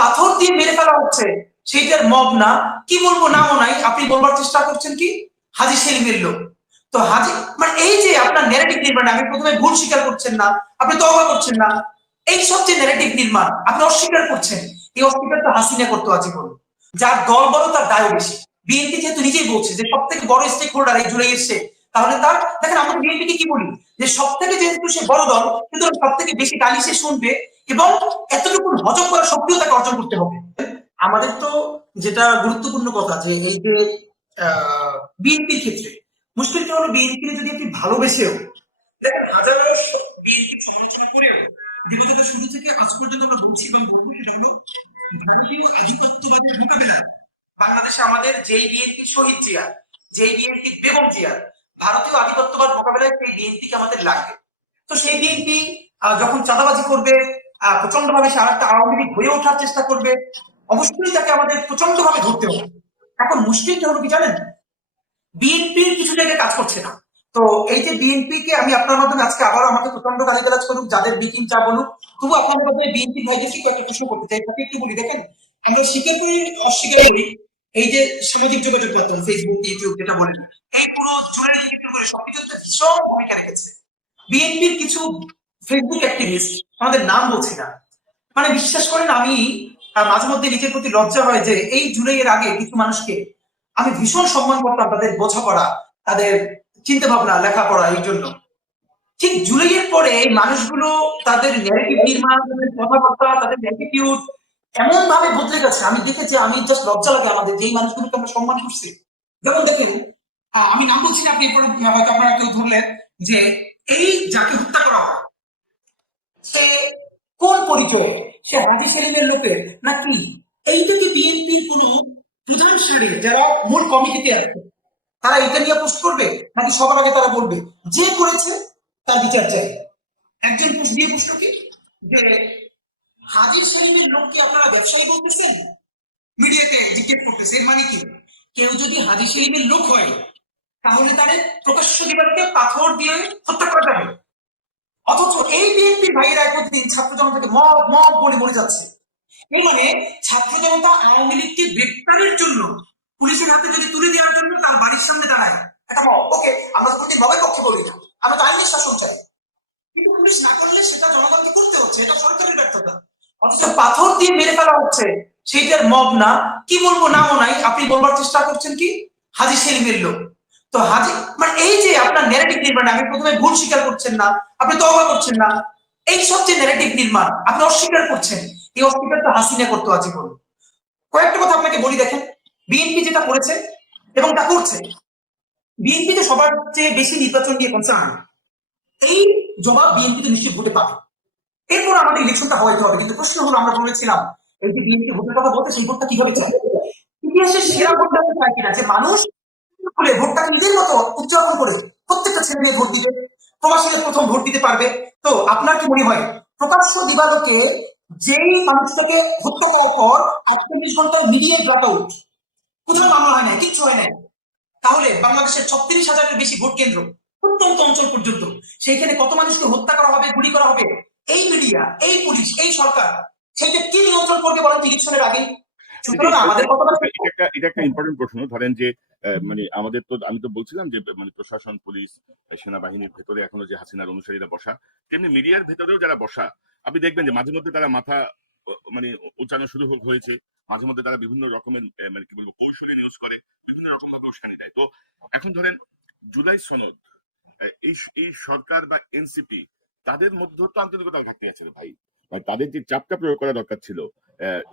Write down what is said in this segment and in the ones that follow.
পাথর দিয়ে মেরে ফেলা হচ্ছে, সেইটার মব না। কি বলব নামও নাই, আপনি বলবার চেষ্টা করছেন কি? হাজি সেলিমের লোক। তো হাজি মানে এই যে আপনার ন্যারেটিভ নির্মাণ, আপনি প্রথমে ভুল স্বীকার করছেন না, আপনি তওবা করছেন না। এই সব যে ন্যারেটিভ নির্মাণ, আপনি অস্বীকার করছেন, এই অস্বীকার তো হাসিনা করতো আজীবন। যার দল বড়, তার দায়ও বেশি। বিএনপি যেহেতু নিজেই বলছে যে সব থেকে বড় স্টেক হোল্ডার এই জুড়ে এসছে, তাহলে তার, দেখেন আমরা বিএনপিকে কি বলি? যে সব থেকে যেহেতু সে বড় দল, কিন্তু সব থেকে বেশি গালি সে শুনবে এবং এতটুকু হজম করার শক্তিও তাকে অর্জন করতে হবে। আমাদের তো যেটা গুরুত্বপূর্ণ কথা যে এই যে বিএনপির ক্ষেত্রে মুশকিলটা হলো? বিএনপি যদি আপনি ভালোবেসেও আজ পর্যন্ত আমরা বাংলাদেশে আমাদের যেই শহীদ যেই ভারতীয় মোকাবেলায় সেই আমাদের লাগবে। তো সেই বিএনপি যখন চাঁদাবাজি করবে প্রচণ্ড ভাবে সে আরেকটা আওয়ামী লীগ হয়ে ওঠার চেষ্টা করবে। অবশ্যই তাকে আমাদের প্রচণ্ড ভাবে ধরতে হবে। এখন মুশকিলটা হলো কি জানেন? বিএনপির কিছু জায়গায় কাজ করছে না। তো এই যে বিএনপি কে আমি আপনার মাধ্যমে আজকে আবার আমাকে প্রচণ্ড গালিগালাজ করুক, যাদের বিকিং চা বলুক তবু আপনার মাধ্যমে বিএনপি ভাইদেরকে কয়েকটা প্রশ্ন করতে চাই, তাকে একটু বলি, দেখেন, আমরা স্বীকার করি অস্বীকার করি, এই যে সামাজিক যোগাযোগ মাধ্যম ফেসবুক ইউটিউব যেটা বলেন এই পুরো চিত্র করে সবকিছুতে ভীষণ ভূমিকা রেখেছে। বিএনপির কিছু ফেসবুক অ্যাক্টিভিস্ট আমাদের নাম বলছি না। মানে বিশ্বাস করেন, আমি মাঝে মধ্যে নিজের প্রতি লজ্জা হয় যে এই জুলাইয়ের আগে কিছু মানুষকে আমি ভীষণ সম্মান করতাম তাদের বোঝাপড়া, তাদের চিন্তা ভাবনা লেখাপড়া এই জন্য। ঠিক জুলাইয়ের পরে এই মানুষগুলো তাদের ন্যারেটিভ নির্মাণ, তাদের কথাবার্তা, তাদের অ্যাটিটিউড এমন ভাবে বদলে গেছে। আমি দেখেছি, আমি জাস্ট লজ্জা লাগে আমাদের যেই মানুষগুলোকে আমরা সম্মান করছি। যেমন দেখুন আমি নাম বলছি না, আপনি হয়তো আপনারা কেউ ধরলেন যে এই যাকে হত্যা করা হয় সে কোন পরিচয়? সে হাজি সেলিমের লোকের নাকি? এই থেকে বিএনপির কোন প্রধান সারির যারা মূল কমিটিতে আছে, তারা এটা নিয়ে পোস্ট করবে নাকি সবার আগে তারা বলবে? যে করেছে, তার বিচার চাই। একজন পোস্ট দিয়ে প্রশ্ন কি? যে হাজির সেলিমের লোককে আপনারা ব্যবসায়ী বলতেছেন? মিডিয়াতে জিজ্ঞেস করতেছে মানে কি? কেউ যদি হাজির সেলিমের লোক হয়, তাহলে তাদের প্রকাশ্য দিবারকে পাথর দিয়ে হত্যা করা যাবে। অথচ এই বিএনপির ভাইয়েরা প্রতিদিন ছাত্র জনতাকে মব মব বলে মরে যাচ্ছে। এই মানে ছাত্র জনতা আওয়ামী লীগকে গ্রেপ্তারের জন্য পুলিশের হাতে যদি তুলে দেওয়ার জন্য তার বাড়ির সামনে দাঁড়ায়, একটা মব। ওকে, আমরা কোনদিন মবের পক্ষে বলি না। আমরা তো আইনের শাসন চাই। কিন্তু পুলিশ না করলে সেটা জনগণকে করতে হচ্ছে, এটা সরকারের ব্যর্থতা। অথচ পাথর দিয়ে মেরে ফেলা হচ্ছে, সেইটার মব না। কি বলব, নামও নাই। আপনি বলবার চেষ্টা করছেন কি? হাজি সেলিমের লোক। তো হাজি আপনার ন্যারেটিভ নির্মাণ, আপনি প্রথমে ভুল স্বীকার করছেন না, আপনি তওবা করছেন না। এই সব যে ন্যারেটিভ নির্মাণ, আপনি অস্বীকার করছেন। এই অস্বীকার তো হাসিনা করতো আজীবন। কয়েকটা কথা আপনাকে বলি দেখেন। বিএনপি যেটা করেছে এবং তা করছে বিএনপি তো সবার চেয়ে বেশি নির্বাচন নিয়ে কনসার্ন এই জবাব বিএনপি তো নিশ্চয়ই ভোটে পাবে। এরপর আমাদের ইলেকশনটা হয়তো হবে। কিন্তু প্রশ্ন হলো, আমরা বলেছিলাম, এই যে বিএনপি ভোটের কথা বলতে সেই ভোটটা কীভাবে চায়? ইতিহাসের সেরা ভোটটা চায় কিনা? যে মানুষ ভোটটাকে নিজের মতো উদযাপন করে প্রত্যেকটা ছেলে মেয়ে ভোট দিবে প্রবাসীকে প্রথম ভোট দিতে পারবে। তো আপনার কি মনে হয় প্রকাশ্য দিবালোকে যেই মানুষটাকে হত্যা করার পর আটচল্লিশ ঘণ্টা মিডিয়ায় ব্লাক আউট কোথাও মামলা হয় না কিচ্ছু হয় নাই। তাহলে বাংলাদেশের ছত্রিশ হাজারের বেশি ভোট কেন্দ্র প্রত্যন্ত অঞ্চল পর্যন্ত সেইখানে কত মানুষকে হত্যা করা হবে গুলি করা হবে? এই মিডিয়া এই পুলিশ এই সরকার সেইটা কি নিয়ন্ত্রণ করবে বলেন ইলেকশনের আগে সুতরাং আমাদের কথা এটা একটা ইম্পর্টেন্ট প্রশ্ন। ধরেন যে মানে আমাদের তো, আমি তো বলছিলাম যে মানে প্রশাসন, পুলিশ সেনাবাহিনীর ভেতরে এখনও যে হাসিনার অনুসারীরা বসা, তেমনি মিডিয়ার ভেতরেও যারা বসা, আপনি দেখবেন যে মাঝে মধ্যে তারা মাথা মানে উচ্চারণ শুরু হয়েছে, মাঝে মধ্যে তারা বিভিন্ন রকমের মানে কি বলব, কৌশলে নিউজ করে, বিভিন্ন রকম ভাবে উস্কানি দেয়। তো এখন ধরেন জুলাই সনদ এই এই সরকার বা এনসিপি, তাদের মধ্যে তো আন্তরিকতা ঘাটতি আছে ভাই। তাদের যে চাপটা প্রয়োগ করা দরকার ছিল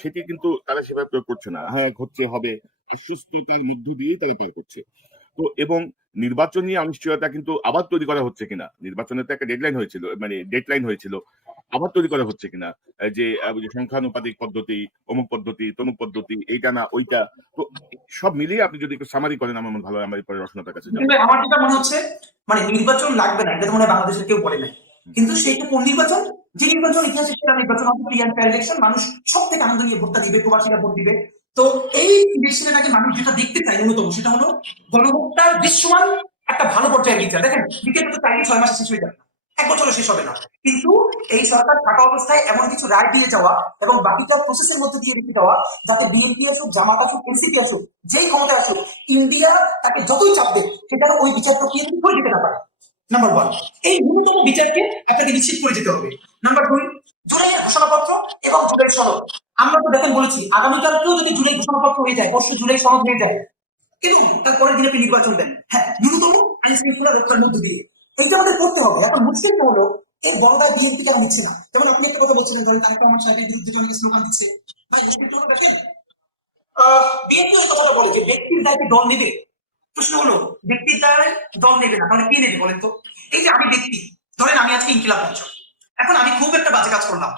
সেটি কিন্তু তারা সেভাবে প্রয়োগ করছে না। হ্যাঁ হচ্ছে হবে। সুস্থতার মধ্য দিয়েই তারা পার করছে। তো এবং নির্বাচন নিয়ে অনিশ্চয়তা কিন্তু আবার তৈরি করা হচ্ছে কিনা? নির্বাচনের তো একটা ডেডলাইন হয়েছিল মানে ডেডলাইন হয়েছিল আবার তৈরি করা হচ্ছে কিনা? যে সংখ্যানুপাতিক পদ্ধতি অমুক পদ্ধতি তমুক পদ্ধতি এইটা না ওইটা তো সব মিলিয়ে আপনি যদি একটু সামারি করেন আমার মনে ভালো আমার পরে রসনাতার কাছে আমার যেটা মনে হচ্ছে মানে নির্বাচন লাগবে না এটা মনে হয় বাংলাদেশের কেউ বলে নাই। কিন্তু সেইটা কোন নির্বাচন যে নির্বাচন ইতিহাসে সেটা নির্বাচন হবে ফ্রি অ্যান্ড ইলেকশন মানুষ সব থেকে আনন্দ নিয়ে ভোটটা দিবে প্রবাসীরা ভোট দিবে। তো এই ইলেকশনের আগে মানুষ যেটা দেখতে চায় ন্যূনতম সেটা হলো গণভোটটার দৃশ্যমান একটা ভালো পর্যায়ে বিচার দেখেন দ্বিতীয় তো চাইলে ছয় মাসে শেষ হয়ে যাবে এক বছরও শেষ হবে না। কিন্তু এই সরকার থাকা অবস্থায় এমন কিছু রায় দিয়ে যাওয়া এবং বাকিটা প্রসেসের মধ্যে দিয়ে রেখে দেওয়া, যাতে বিএনপি আসুক, জামাত আসুক এনসিপি আসুক, যেই ক্ষমতা আসুক ইন্ডিয়া তাকে যতই চাপ দেয় সেটা ওই বিচার প্রক্রিয়া থেকে করে যেতে না পারে। নাম্বার ওয়ান এই ন্যূনতম বিচারকে আপনাকে নিশ্চিত করে যেতে হবে। নাম্বার দুই জুলাইয়ের ঘোষণাপত্র এবং জুলাই সনদ। আমরা তো দেখেন বলেছি, আগামীকালকেও যদি জুলাই ঘোষণাপত্র হয়ে যায় পরশু জুলাই সনদ হয়ে যায়। এবং তারপরের দিনে আপনি নির্বাচন দেন। হ্যাঁ ন্যূনতম আইন শৃঙ্খলা রক্ষার মধ্যে দিয়ে। এইটা আমাদের করতে হবে। এখন মুশকিলটা হলো, এই বড়দায় বিএনপি কেন নিচ্ছে না। যেমন আপনি একটা কথা বলছিলেন, ধরেন তারেক রহমান সাহেবের বিরুদ্ধে অনেকে স্লোগান দিচ্ছে। ভাই মুশকিলটা হলো দেখেন। বিএনপি এই কথাটা বলে যে ব্যক্তির দায়িত্বে দল নেবে। প্রশ্ন হলো, ব্যক্তির দ্বারা দল নেবে না, তাহলে কে নেবে বলেন তো? এই যে আমি ব্যক্তি, ধরেন আমি আজকে ইনকিলাব মঞ্চ। এখন আমি খুব একটা বাজে কাজ করলাম।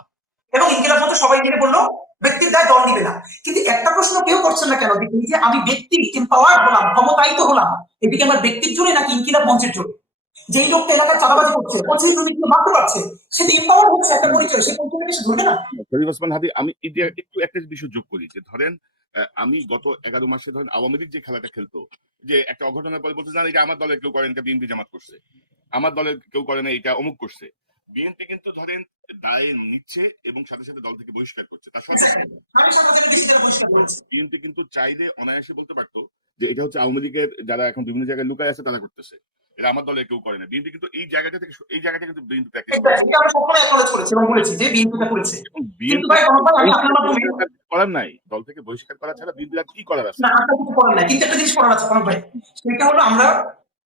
এবং ইনকিলাব মঞ্চ সবাই মিলে বলল, ব্যক্তির দায় দল নিবে না। কিন্তু একটা প্রশ্ন কেউ করছেন না কেন? এই যে আমি ব্যক্তি এম্পাওয়ার হলাম, ক্ষমতায়িত হলাম, এদিকে আমার ব্যক্তির জোরে নাকি ইনকিলাব মঞ্চের জোরে? যেই লোকটা এলাকায় চাঁদাবাজি করছে পঁচিশ জমিকে মারতে পারছে। সে এম্পাওয়ার হচ্ছে, একটা পরিচয়, সে পরিচয়টাকে সে ধরবে না? শরীফ ওসমান হাদি, আমি একটু একটা বিষয় যোগ করি, যে ধরেন আমি গত এগারো মাসে ধরেন আওয়ামী লীগ যে খেলাটা খেলতো, যে একটা অঘটনের পরে বলতে না, এটা আমার দলের কেউ করেন এটা বিএনপি জামাত করছে। আমার দলের কেউ করে না, এটা অমুক করছে। বিএনপি কিন্তু ধরেন দায় নিচ্ছে এবং সাথে সাথে দল থেকে বহিষ্কার করছে। তার সাথে পরিষ্কার করেছি। বিএনপি কিন্তু চাইলে অনায়াসে বলতে পারতো যে এটা হচ্ছে আওয়ামী লীগের যারা এখন বিভিন্ন জায়গায় লুকায় আছে তারা করতেছে। এটা আমার দলের কেউ করে না। বিএনপি কিন্তু এই জায়গাটা থেকে এই জায়গাটা কিন্তু বিএনপি প্র্যাকটিস যে করার নাই। দল থেকে বহিষ্কার করা ছাড়া বিএনপি আর কি করার আছে? না করার নাই। কিন্তু একটা জিনিস করার আছে ভাই। সেটা হলো আমরা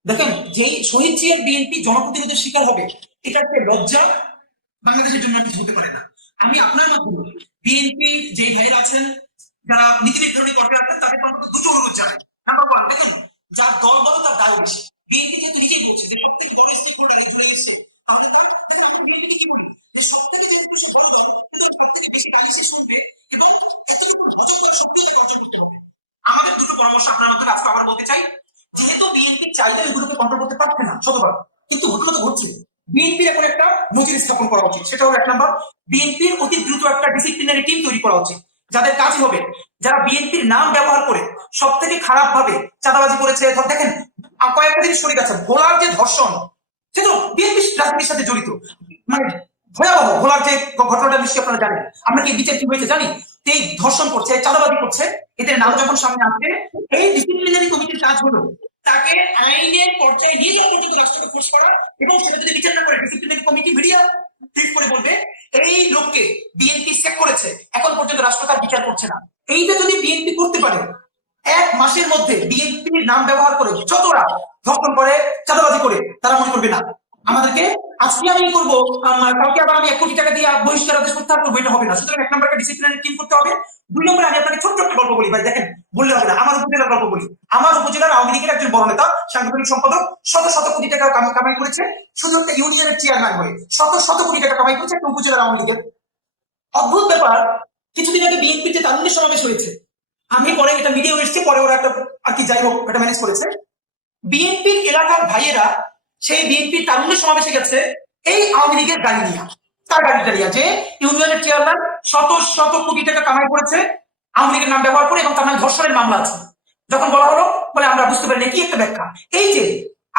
দেখেন যেই শহীদ জিয়ার বিএনপি জনপ্রতিরোধের শিকার হবে এটা একটা লজ্জা বাংলাদেশের জন্য কিছু হতে পারে না। আমি আপনার মাধ্যমে বিএনপি যেই ভাইরা আছেন, যারা নীতি নির্ধারণী পর্যায়ে আছেন, তাদের অন্তত দুটো অনুরোধ জানাই। নাম্বার ওয়ান দেখেন, যার দল বড় তার দায় বেশি। বিএনপি থেকে নিজেই বলছি যে থেকে বড় স্টেক হোল্ডারে জুড়ে এসছে। আমাদের দুটো পরামর্শ আপনার মধ্যে আজকে আবার বলতে চাই, যেহেতু বিএনপি চাইলে এগুলোকে কন্ট্রোল করতে পারছে না, শতভাগ। কিন্তু ঘটনা তো ঘটছে বিএনপির এখন একটা নজির স্থাপন করা উচিত। সেটা হলো এক নম্বর, বিএনপির অতি দ্রুত একটা ডিসিপ্লিনারি টিম তৈরি করা উচিত। যাদের কাজ হবে, যারা বিএনপির নাম ব্যবহার করে সব থেকে খারাপ ভাবে চাঁদাবাজি করেছে, ধর দেখেন কয়েকটা জিনিস শরীর আছে, ভোলার যে ধর্ষণ সেটা বিএনপি রাজনীতির সাথে জড়িত। মানে ভয়াবহ ভোলার যে ঘটনাটা নিশ্চয়ই আপনারা জানেন। আমরা কি বিচার কি হয়েছে জানি? তো এই ধর্ষণ করছে চাঁদাবাজি করছে, এদের নাম যখন সামনে আসবে, এই ডিসিপ্লিনারি কমিটির কাজ হলো তাকে আইনের পর্যায়ে নিয়ে যাবে যদি রাষ্ট্রকে ফোর্স করে, এবং সেটা যদি বিচার না করে ডিসিপ্লিনারি কমিটি মিডিয়া প্লিজ করে বলবে, এই লোককে বিএনপি চেক করেছে, এখন পর্যন্ত রাষ্ট্র তার বিচার করছে না। এইটা যদি বিএনপি করতে পারে, এক মাসের মধ্যে বিএনপির নাম ব্যবহার করে যতরা ধর্ষণ করে, চাঁদাবাজি করে, তারা মনে করবে না। আমাদেরকে আজকে আমি করব। কালকে আবার আমি এক কোটি টাকা দিয়ে বহিষ্কার আদেশ প্রত্যাহার করব, এটা হবে না। সুতরাং এক নম্বরকে ডিসিপ্লিনারি টিম করতে হবে। দুই নম্বরে আমি আপনাকে ছোট্ট একটা গল্প বলি, ভাই, দেখেন, বললে হবে না। আমার উপজেলার গল্প বলি। আমার উপজেলার আওয়ামী লীগের একজন বড় নেতা, সাংগঠনিক সম্পাদক, শত শত কোটি টাকা কাম- কামাই করেছে। শুধু একটা ইউনিয়নের চেয়ারম্যান হয়ে শত শত কোটি টাকা কামাই করেছে একটা উপজেলার আওয়ামী লীগের। অদ্ভুত ব্যাপার, কিছুদিন আগে বিএনপিতে তারুণ্যের সমাবেশ হয়েছে। আমি পরে এটা মিডিয়া এসছে, পরে ওরা একটা আর কি যাই হোক, এটা ম্যানেজ করেছে। বিএনপির এলাকার ভাইয়েরা সেই বিএনপির তারুণ্যের সমাবেশে গেছে এই আওয়ামী লীগের গাড়ি নিয়ে। তার গাড়িটা নিয়ে যে ইউনিয়নের চেয়ারম্যান শত শত কোটি টাকা কামাই করেছে, আওয়ামী লীগের নাম ব্যবহার করে এবং তার নামে ধর্ষণের মামলা আছে। যখন বলা হলো, বলে আমরা বুঝতে পারি না কি একটা ব্যাখ্যা। এই যে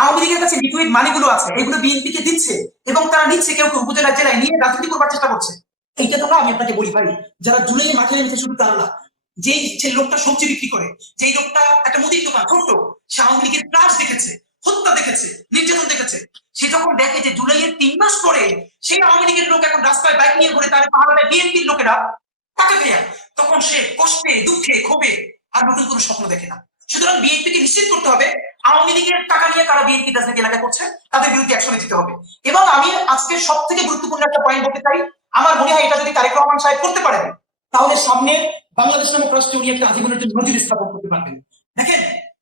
আওয়ামী লীগের কাছে লিকুইড মানিগুলো আছে, এগুলো বিএনপিতে দিচ্ছে এবং তারা নিচ্ছে, কেউ কেউ উপজেলা জেলায় নিয়ে রাজনীতি করবার চেষ্টা করছে। এইটা তো না আমি আপনাকে বলি ভাই, যারা জুলাই মাঠে নেমেছে শুধু তারা না, যেই যে লোকটা সবজি বিক্রি করে, যেই লোকটা একটা মুদির দোকান, ছোট্ট, সে আওয়ামী লীগের ত্রাস দেখেছে। হত্যা দেখেছে, নির্যাতন দেখেছে। সে যখন দেখে যে জুলাইয়ের তিন মাস পরে সেই আওয়ামী লীগের লোক এখন রাস্তায় বাইক নিয়ে ঘুরে তার পাহাড়ে বিএনপির লোকেরা তাকে দেয়া তখন সে কষ্টে, দুঃখে, ক্ষোভে আর নতুন কোনো স্বপ্ন দেখে না। সুতরাং বিএনপিকে নিশ্চিত করতে হবে, আওয়ামী লীগের টাকা নিয়ে তারা বিএনপি রাজনীতি এলাকায় করছে, তাদের বিরুদ্ধে অ্যাকশনে যেতে হবে। এবং আমি আজকে সব থেকে গুরুত্বপূর্ণ একটা পয়েন্ট বলতে চাই, আমার মনে হয় এটা যদি তারেক রহমান সাহেব করতে পারেন, তাহলে সামনে বাংলাদেশ নামক রাষ্ট্রে উনি একটা আজীবনের জন্য নজির স্থাপন করতে পারবেন। দেখেন,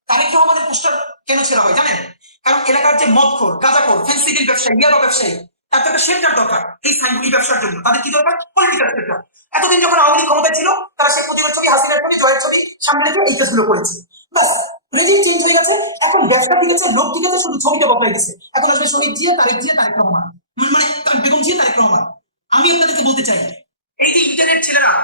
তারেক রহমানের পোস্টার কেন ছেড়া হয় জানেন? কারণ এলাকার যে মদখোর, গাঁজাখোর ফেন্সিডিল ব্যবসায়ী, ইয়াবা ব্যবসায়ী, তার তো একটা শেল্টার দরকার এই সাইনগুলি ব্যবসার জন্য। তাদের কি দরকার? পলিটিক্যাল শেল্টার এতদিন যখন আওয়ামী লীগ ক্ষমতায় ছিল, তারা শেখ মুজিবের ছবি, হাসিনার ছবি, জয়ের ছবি সামনে রেখে এই কেসগুলো করেছে। বাস রেজিম চেঞ্জ হয়ে গেছে। এখন ব্যবসা ঠিক আছে, লোক ঠিক আছে, শুধু ছবিটা বদলাই দিচ্ছে এখন আসবে শহীদ জিয়া, তারেক জিয়া, তারেক রহমান। মানে- বেগম জিয়া, তারেক রহমান। আমি আপনাদেরকে বলতে চাই, এই যে ইন্টারনেট ছেলেরা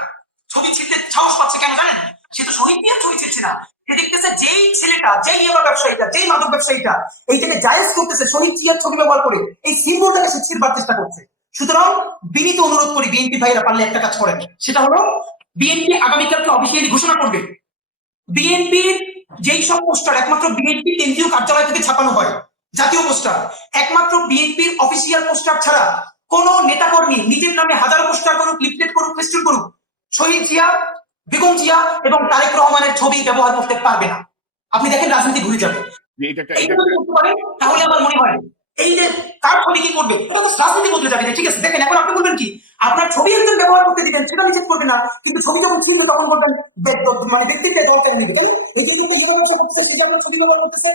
ছবি ছিঁড়তে সাহস পাচ্ছে কেন জানেন? সে তো শহীদ জিয়ার ছবি ছিঁড়ছে না। যে দেখতেছে যেই ছেলেটা, যেই এবার ব্যবসায়ীটা, যেই মাদক ব্যবসায়ীটা এইটাকে জায়েজ করতেছে, শহীদ জিয়ার ছবি ব্যবহার করে, এই সিম্বলটাকে সে ছিড়বার চেষ্টা করছে। সুতরাং বিনীত অনুরোধ করি, বিএনপি ভাইরা পারলে একটা কাজ করেন। সেটা হলো, বিএনপি আগামীকালকে অফিসিয়ালি ঘোষণা করবে। বিএনপির যেই সব পোস্টার, একমাত্র বিএনপি কেন্দ্রীয় কার্যালয় থেকে ছাপানো হয়, জাতীয় পোস্টার, একমাত্র বিএনপির অফিসিয়াল পোস্টার ছাড়া কোন নেতাকর্মী নিজের নামে হাজার পোস্টার করুক, লিফলেট করুক ফেস্টুন করুক, শহীদ জিয়া বেগম জিয়া এবং তারেক রহমানের ছবি ব্যবহার করতে পারবে না। আপনি দেখেন রাজনীতি ঘুরে যাবে। তাহলে আমার মনে হয় এই যে তার ছবি কি করবে এটা তো রাজনীতি বদলে যাবে ঠিক আছে দেখেন এখন আপনি বলবেন কি আপনার ছবি একজন ব্যবহার করতে দিবেন সেটা নিষেধ করবে না কিন্তু ছবি যখন ছিনবে তখন বলবেন মানে ব্যক্তিকে দল কেন নিবে এই যে করতেছে সে যে আপনার ছবি ব্যবহার করতেছে?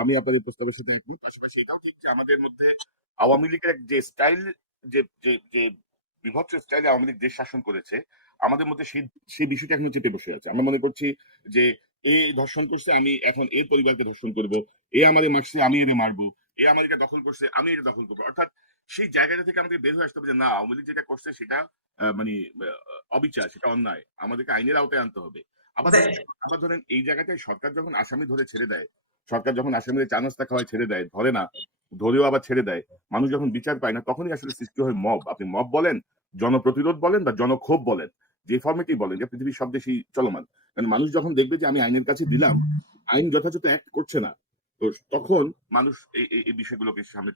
আমি আপনাদের প্রস্তাবের সাথে একমত। পাশাপাশি এটাও ঠিক যে আমাদের মধ্যে আওয়ামী লীগের এক যে স্টাইল যে যে বিভৎস স্টাইলে আওয়ামী লীগ দেশ শাসন করেছে আমাদের মধ্যে সেই সেই বিষয়টা এখনও চেপে বসে আছে। আমরা মনে করছি যে এ ধর্ষণ করছে আমি এখন এর পরিবারকে ধর্ষণ করব এ আমাদের মারছে আমি এর মারবো এ আমাদেরকে দখল করছে আমি এটা দখল করব। অর্থাৎ সেই জায়গাটা থেকে আমাদের বের হয়ে আসতে হবে যে না আওয়ামী লীগ যেটা করছে সেটা মানে অবিচার সেটা অন্যায়। আমাদেরকে আইনের আওতায় আনতে হবে। আবার আবার ধরেন এই জায়গাটায় সরকার যখন আসামি ধরে ছেড়ে দেয় সরকার যখন আসামিদের চা নাস্তা খাওয়ায় ছেড়ে দেয় ধরে না ধরেও আবার ছেড়ে দেয়। মানুষ যখন বিচার পায় না, তখনই আসলে সৃষ্টি হয় মব। আপনি মব বলেন, জনপ্রতিরোধ বলেন বা জনক্ষোভ বলেন, যে ফর্মেটি বলেন যে পৃথিবীর সব দেশেই চলমান। কারণ মানুষ যখন দেখবে যে আমি আইনের কাছে দিলাম, আইন যথাযথ অ্যাক্ট করছে না, তো তখন মানুষ এই বিষয়গুলোকে সামনে